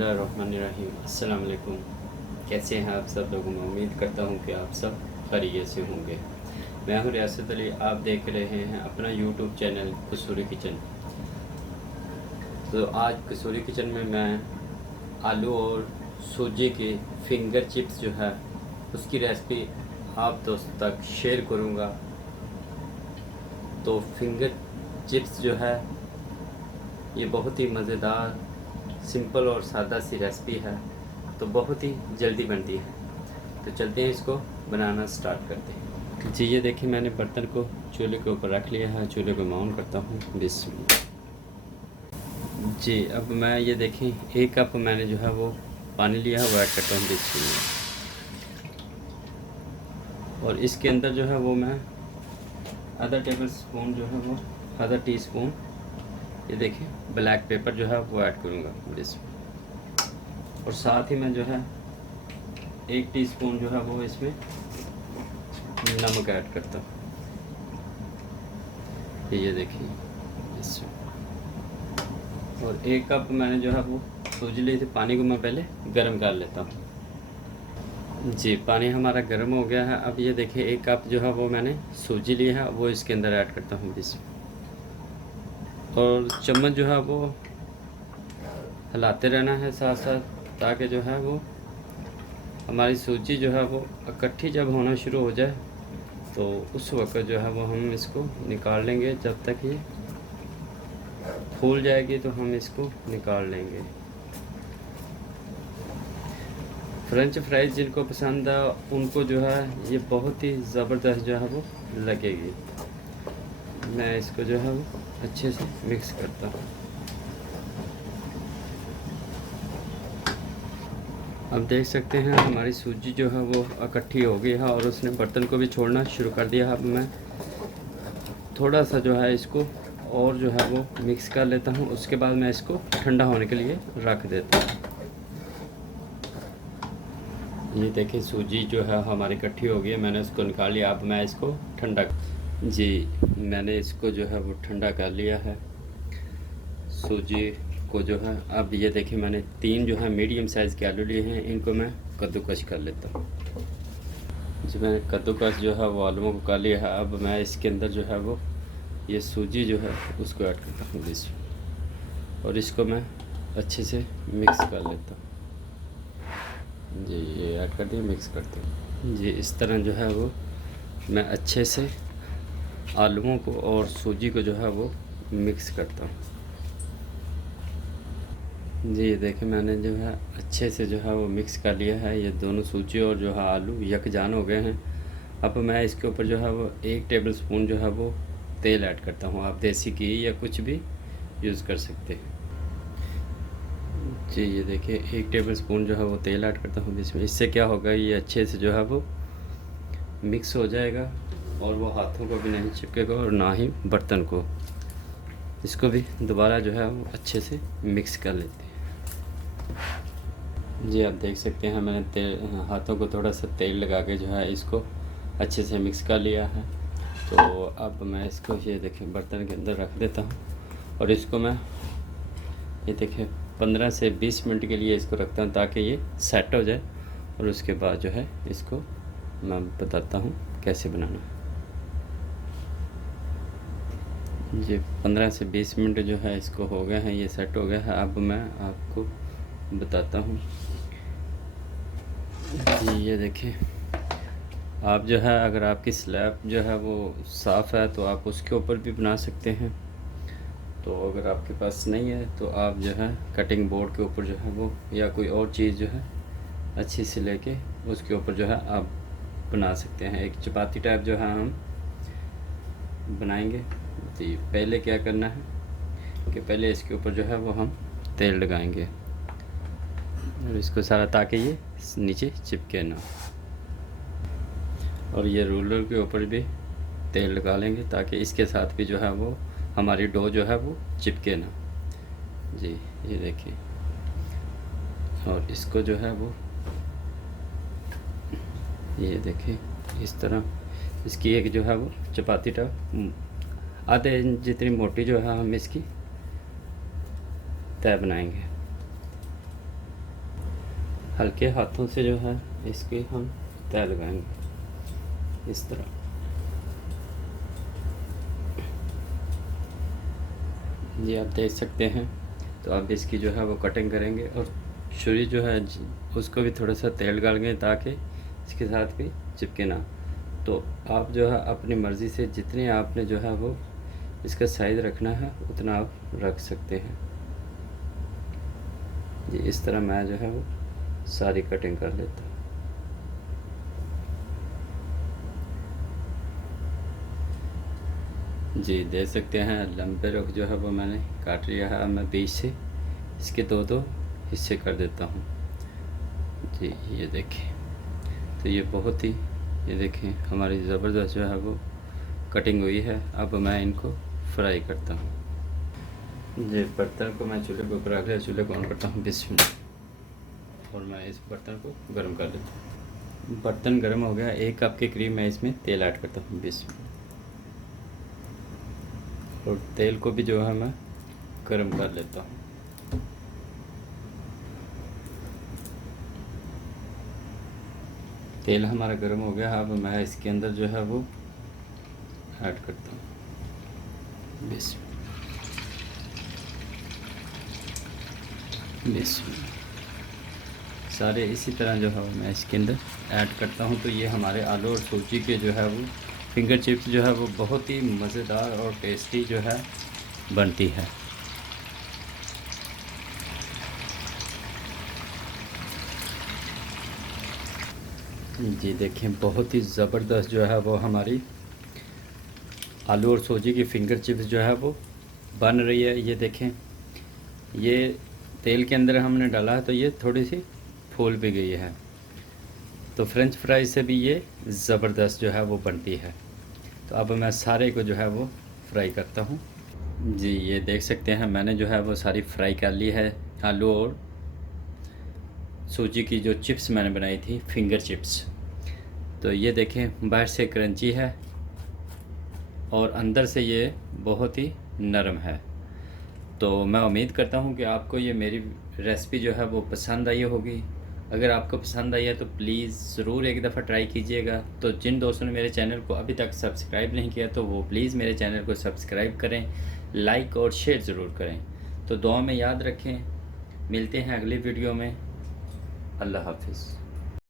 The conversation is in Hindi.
बिस्मिल्लाहिर्रहमानिर्रहीम। अस्सलाम वालेकुम। कैसे हैं आप सब लोग? मैं उम्मीद करता हूं कि आप सब खैरियत से होंगे। मैं हूं रियासत अली, आप देख रहे हैं अपना यूट्यूब चैनल कसूरी किचन। तो आज कसूरी किचन में मैं आलू और सूजी के फिंगर चिप्स जो है उसकी रेसिपी आप दोस्तों तक शेयर करूंगा। तो फिंगर चिप्स जो है ये बहुत ही मज़ेदार, सिंपल और सादा सी रेसिपी है, तो बहुत ही जल्दी बनती है। तो चलते हैं, इसको बनाना स्टार्ट करते हैं। जी ये देखिए, मैंने बर्तन को चूल्हे के ऊपर रख लिया है। चूल्हे को माउन करता हूँ। बिस्मिल्लाह। जी अब मैं ये देखें, 1 कप मैंने जो है वो पानी लिया है, वो ऐड करता हूँ। बिस्मिल्लाह। और इसके अंदर जो है वो मैं आधा टेबल स्पून जो है वो आधा टी स्पून ये देखिए ब्लैक पेपर जो है वो ऐड करूँगा इसमें। और साथ ही मैं जो है 1 टीस्पून जो है वो इसमें नमक ऐड करता हूँ। ये देखिए इसमें। और 1 कप मैंने जो है वो सूजी ली थी, पानी को मैं पहले गर्म कर लेता हूँ। जी पानी हमारा गर्म हो गया है। अब ये देखिए 1 कप जो है वो मैंने सूजी ली है, वो इसके अंदर ऐड करता हूँ इसमें। और चम्मच जो है वो हिलाते रहना है साथ साथ, ताकि जो है वो हमारी सूजी जो है वो इकट्ठी जब होना शुरू हो जाए तो उस वक्त जो है वो हम इसको निकाल लेंगे। जब तक ये फूल जाएगी तो हम इसको निकाल लेंगे। फ्रेंच फ्राइज जिनको पसंद है उनको जो है ये बहुत ही ज़बरदस्त जो है वो लगेगी। मैं इसको जो है वो अच्छे से मिक्स करता हूँ। अब देख सकते हैं हमारी सूजी जो है वो इकट्ठी हो गई है और उसने बर्तन को भी छोड़ना शुरू कर दिया है। अब मैं थोड़ा सा जो है इसको और जो है वो मिक्स कर लेता हूँ। उसके बाद मैं इसको ठंडा होने के लिए रख देता हूँ। ये देखिए सूजी जो है हमारी इकट्ठी हो गई है, मैंने उसको निकाल लिया। अब मैं इसको ठंडा जी मैंने इसको जो है वो ठंडा कर लिया है सूजी को जो है। अब ये देखिए मैंने 3 जो है मीडियम साइज़ के आलू लिए हैं, इनको मैं कद्दूकस कर लेता हूँ। जी मैंने कद्दूकस जो है वो आलूओं को कर लिया है। अब मैं इसके अंदर जो है वो ये सूजी जो है उसको ऐड करता हूँ इसमें, और इसको मैं अच्छे से मिक्स कर लेता हूँ। जी ये ऐड कर दिया, मिक्स करते हैं। जी इस तरह जो है वो मैं अच्छे से आलूओं को और सूजी को जो है वो मिक्स करता हूँ। जी ये देखिए मैंने जो है अच्छे से जो है वो मिक्स कर लिया है। ये दोनों सूजी और जो है आलू यकजान हो गए हैं। अब मैं इसके ऊपर जो है वो 1 टेबल स्पून जो है वो तेल ऐड करता हूँ। आप देसी घी या कुछ भी यूज़ कर सकते हैं। जी ये देखिए 1 टेबल स्पून जो है वो तेल ऐड करता हूँ इसमें। इससे क्या होगा, ये अच्छे से जो है वो मिक्स हो जाएगा और वो हाथों को भी नहीं चिपकेगा और ना ही बर्तन को। इसको भी दोबारा जो है वो अच्छे से मिक्स कर लेते हैं। जी आप देख सकते हैं मैंने हाथों को थोड़ा सा तेल लगा के जो है इसको अच्छे से मिक्स कर लिया है। तो अब मैं इसको ये देखिए बर्तन के अंदर रख देता हूँ और इसको मैं ये देखिए 15 से 20 मिनट के लिए इसको रखता हूँ, ताकि ये सेट हो जाए। और उसके बाद जो है इसको मैं बताता हूँ कैसे बनाना है। जी 15 से 20 मिनट जो है इसको हो गए हैं, ये सेट हो गया है। अब मैं आपको बताता हूँ। जी ये देखिए, आप जो है अगर आपकी स्लैब जो है वो साफ़ है तो आप उसके ऊपर भी बना सकते हैं। तो अगर आपके पास नहीं है तो आप जो है कटिंग बोर्ड के ऊपर जो है वो या कोई और चीज़ जो है अच्छी से लेके उसके ऊपर जो है आप बना सकते हैं। एक चपाती टाइप जो है हम बनाएंगे। जी पहले क्या करना है कि पहले इसके ऊपर जो है वो हम तेल लगाएंगे और इसको सारा, ताकि ये नीचे चिपके ना। और ये रूलर के ऊपर भी तेल लगा लेंगे ताकि इसके साथ भी जो है वो हमारी डो जो है वो चिपके ना। जी ये देखिए, और इसको जो है वो ये देखिए इस तरह इसकी एक जो है वो चपाती टाइप आधे इंच जितनी मोटी जो है हम इसकी तय बनाएंगे। हल्के हाथों से जो है इसके हम तय लगाएंगे इस तरह। ये आप देख सकते हैं। तो अब इसकी जो है वो कटिंग करेंगे और छुरी जो है उसको भी थोड़ा सा तेल डालेंगे ताकि इसके साथ भी चिपके ना। तो आप जो है अपनी मर्ज़ी से जितने आपने जो है वो इसका साइज़ रखना है उतना आप रख सकते हैं। ये इस तरह मैं जो है वो सारी कटिंग कर लेता हूँ। जी देख सकते हैं लंबे रुख जो है वो मैंने काट लिया है। अब मैं बीच से इसके दो हिस्से कर देता हूँ। जी ये देखें, तो ये बहुत ही, ये देखें हमारी ज़बरदस्त जो है वो कटिंग हुई है। अब मैं इनको फ्राई करता हूँ। जी बर्तन को मैं चूल्हे के ऊपर रख लिया, चूल्हे को ऑन करता हूँ बिस्मिल्लाह, और मैं इस बर्तन को गर्म कर लेता हूँ। बर्तन गर्म हो गया, 1 कप के करीब मैं इसमें तेल ऐड करता हूँ बिस्मिल्लाह, और तेल को भी जो है मैं गर्म कर लेता हूँ। तेल हमारा गर्म हो गया। अब मैं इसके अंदर जो है वो ऐड करता हूँ बिस्मिल्लाह। सारे इसी तरह जो है मैं इसके अंदर ऐड करता हूँ। तो ये हमारे आलू और सूजी के जो है वो फिंगर चिप्स जो है वो बहुत ही मज़ेदार और टेस्टी जो है बनती है। जी देखें बहुत ही ज़बरदस्त जो है वो हमारी आलू और सूजी की फिंगर चिप्स जो है वो बन रही है। ये देखें, ये तेल के अंदर हमने डाला है तो ये थोड़ी सी फूल भी गई है। तो फ्रेंच फ्राइज से भी ये ज़बरदस्त जो है वो बनती है। तो अब मैं सारे को जो है वो फ्राई करता हूँ। जी ये देख सकते हैं मैंने जो है वो सारी फ्राई कर ली है। आलू और सूजी की जो चिप्स मैंने बनाई थी फिंगर चिप्स, तो ये देखें बाहर से क्रंची है और अंदर से ये बहुत ही नरम है। तो मैं उम्मीद करता हूँ कि आपको ये मेरी रेसिपी जो है वो पसंद आई होगी। अगर आपको पसंद आई है तो प्लीज़ ज़रूर एक दफ़ा ट्राई कीजिएगा। तो जिन दोस्तों ने मेरे चैनल को अभी तक सब्सक्राइब नहीं किया तो वो प्लीज़ मेरे चैनल को सब्सक्राइब करें, लाइक और शेयर ज़रूर करें। तो दुआ में याद रखें, मिलते हैं अगली वीडियो में। अल्लाह हाफिज़।